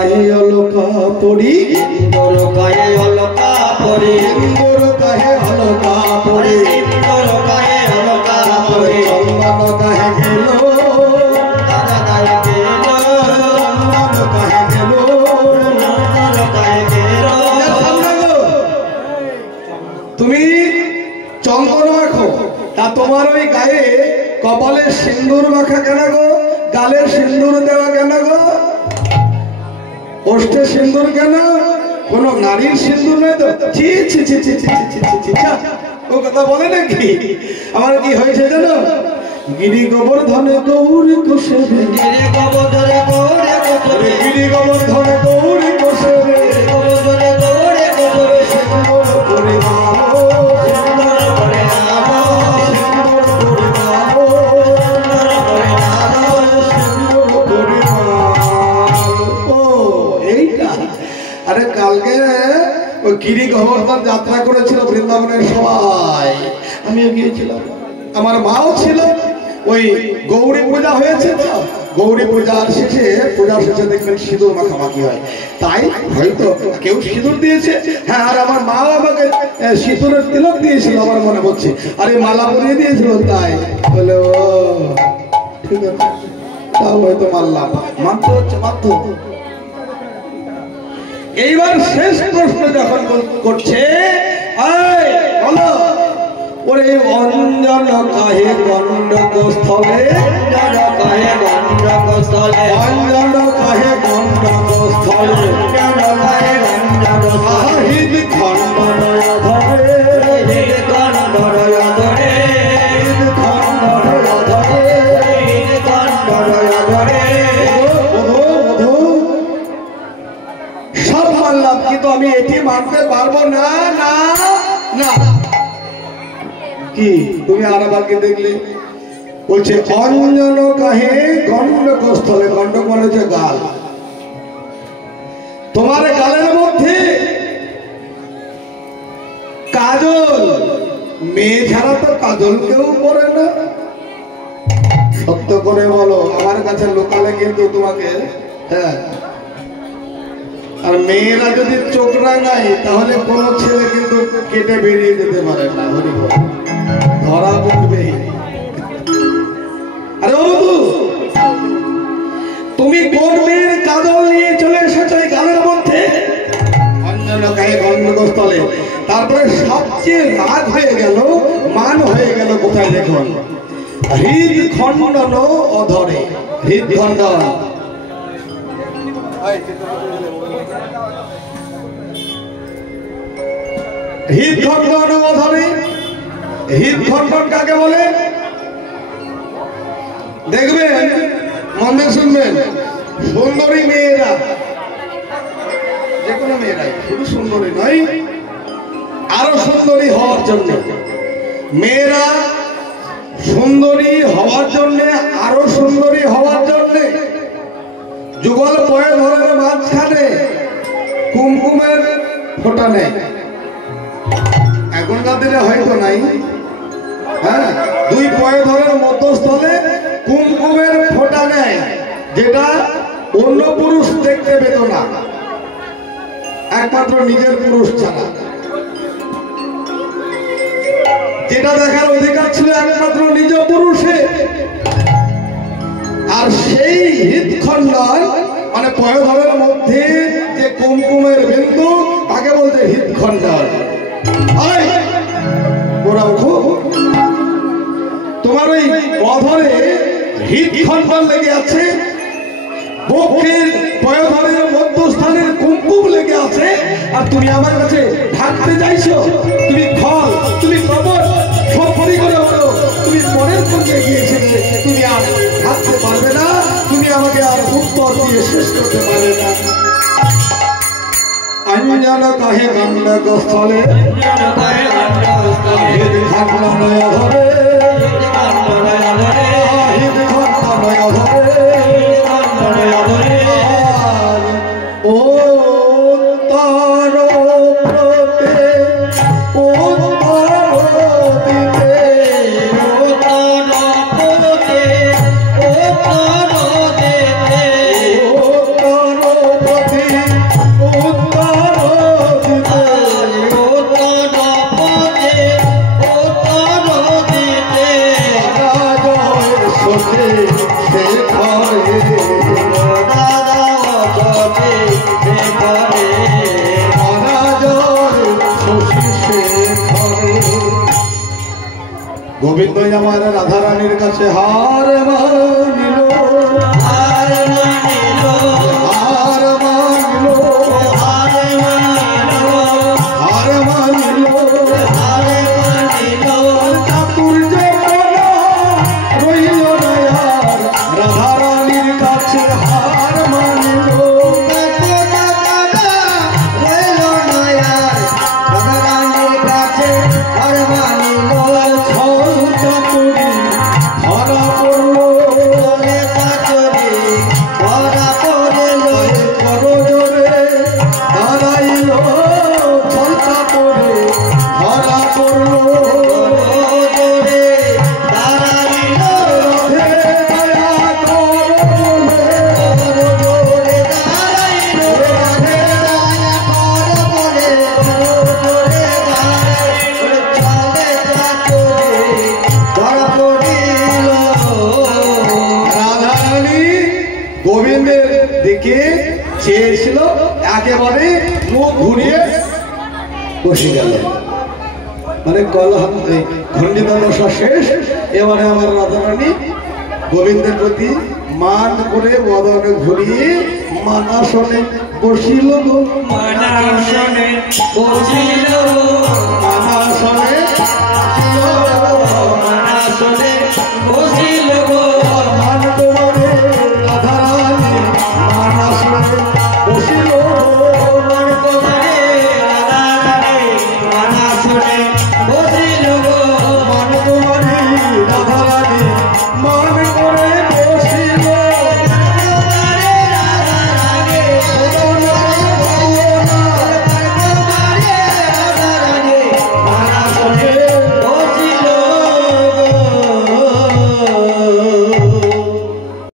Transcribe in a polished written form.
গায়ে অলকা পরি সিন্দুর গায়ে অলকা পরি সিন্দুর গায়ে অলকা পরি সিন্দুর গায়ে অলকা পরি চন্দন গায়ে গেল গায়ে গেল চন্দন গায়ে গেল গায়ে গেল। তুমি চন্দন মাখো তা তোমার ওই গায়ে কপালে সিন্দুর মাখা কেন গো? গালে সিন্দুর দেওয়া কেন গো? ওষ্ঠে সিন্দুর কেন? কোন নারীর সিন্দুর নেই তো? ছি ছি ছি ছি ছি ছি ছি ছি ছি। ও কথা বলে নাকি? আমার কি হয়েছে জানো? গিরি গোবর্ধনে গৌরী কোষেবে গিরি গোবর্ধনে গৌরে কোষবে গিরি গোবর্ধনে গৌরী কোষেবে গোবর্ধনে গৌরে কোষবে সিন্দুর করে মারো সুন্দর করে নামো সিন্দুর করে মারো সুন্দর করে নামো সিন্দুর করে মারো। ও এইটা আরে কালকে ওই গিরি গোবর্ধন যাত্রা করেছিল বৃন্দাবনের সবাই, আমিও গিয়েছিলাম, আমার মাও ছিল। ওই গৌরী পূজা হয়েছে তো, গৌরী পূজার শেষে দেখবেন সিঁদুর মাখামাখি হয়, তাই হয়তো কেউ সিঁদুর দিয়েছে। হ্যাঁ, আর আমার মাও আমাকে সিঁদুরের তিলক দিয়েছিল আমার মনে হচ্ছে, আরে মালা পরিয়ে দিয়েছিল, তাই বলে ও ঠিক আছে, তাও হয়তো মানলাম, মানতে হচ্ছে বাধ্য। এইবার শেষ প্রশ্ন যখন করছে, এই বলো, ওরে অঞ্জন কাহে গণ্ডক স্থলে, অঞ্জন কাহে গণ্ডক স্থলে অঞ্জন কাহে গণ্ডক স্থলে, অঞ্জন কাহে গণ্ডক স্থলে আহিত খণ্ডনয় ধরে, হৃদ গণ্ডরয় ধরে আহিত খণ্ডনয় ধরে। হৃদ গণ্ডরয় ধরে। ওধো, ওধো, সব মানলাম, কিন্তু আমি এটি মানতে পারবো না, না না। কি তুমি আর আবার কি দেখলে? বলছে অঞ্জন কাহে গণ্ডক স্থলে, গণ্ডক মানে হচ্ছে গাল, তোমার গালের মধ্যে কাজল, মেয়ে ছাড়া তো কাজল কেউ পরে না, সত্য করে বলো, আমার কাছে লোকালে কিন্তু তোমাকে, হ্যাঁ, আর মেয়েরা যদি চোখ রাঙায় তাহলে কোন ছেলে কিন্তু কেটে বেরিয়ে যেতে পারে না, হরি বল, ধরা পড়বে। আরে ও বন্ধু, তুমি কোন মেয়ের কাজল নিয়ে চলে এসেছো এই গানের মধ্যে? অঞ্জন গায়ে গণ্ডক স্থলে। তারপরে সবচেয়ে রাগ হয়ে গেল, মান হয়ে গেল কোথায় দেখুন, হৃদ খণ্ডন অধরে, হৃদ খণ্ডন। হৃদখণ্ডন অধরে, হৃদখণ্ডন কাকে বলে? দেখবেন, মন দিয়ে শুনবেন, সুন্দরী মেয়েরা, যে কোনো মেয়েরাই, শুধু সুন্দরী নয়, আরো সুন্দরী হওয়ার জন্য, মেয়েরা সুন্দরী হওয়ার জন্য, আরো সুন্দরী হওয়ার জন্য যুগল পয়ে ধরে মাঝখানে কুমকুমের ফোঁটা নেয়। এখনকার দিনে হয়তো নাই, হ্যাঁ, দুই পয়ে ধরে মধ্যস্থলে কুমকুমের ফোঁটা নেয়, যেটা অন্য পুরুষ দেখতে পেত না, একমাত্র নিজের পুরুষ ছাড়া। যেটা দেখার অধিকার ছিল একমাত্র নিজ পুরুষে। আর সেই হৃদখণ্ডন মানে পয়ধরের মধ্যে যে কুমকুমের বিন্দু, তাকে বলছে হৃদখণ্ডন। তোমার ওই অধরে হৃদখণ্ডন লেগে আছে, বক্ষের পয়ধরের মধ্যস্থানের কুমকুম লেগে আছে, আর তুমি আমার কাছে থাকতে চাইছো? তুমি ফল, তুমি কবর, সব পরিবারে হলো, তুমি পরের পক্ষে গিয়েছিলে, তুমি আর থাকতে পারবে না, তুমি আমাকে আর উত্তর দিয়ে শেষ করতে পারবে না। অঞ্জন কাহে গণ্ডক স্থলে, হৃদখণ্ডন অধরে, হৃদখণ্ডন অধরে। ও তারো প্রতে, ও তারো দিতে, ও তারো প্রতে, ও তারো দিতে, ও তারো প্রতে, গোবিন্দই আমার রাধা রানীর কাছে হার মানিল, হার মানিল, হার মানিল, হার মানিল, হার মানিল, হার মানিল, চাতুর্য কলা রইল না আর রাধা রানীর কাছে হার মানিল। রইল না আর রাধা রানীর কাছে হার মানিল। ছল চাতুরি ধরা পড়ল, বলে চাতুরি ধরা পড়ল, করজোরে দাঁড়াইল, ছল চাতুরি ধরা পড়ল। জোরে দাঁড়াইল, হে দয়া কর বলে, জোরে দাঁড়াইল, হে দয়া কর বলে, জোরে দাঁড়াইল, চলে চাতুরি ধরা পড়িল। রাধারানী গোবিন্দের দিকে চেয়েছিল, একেবারে মুখ ঘুরিয়ে বসে গেল। মানে খণ্ডিত দশা শেষ। এবারে আমার রাধারানী গোবিন্দের প্রতি মান করে বদনে ঘুরিয়ে মানাসনে বসিল গো, মানাসনে বসিল, মানাসনে মানাসনে বসিল গো,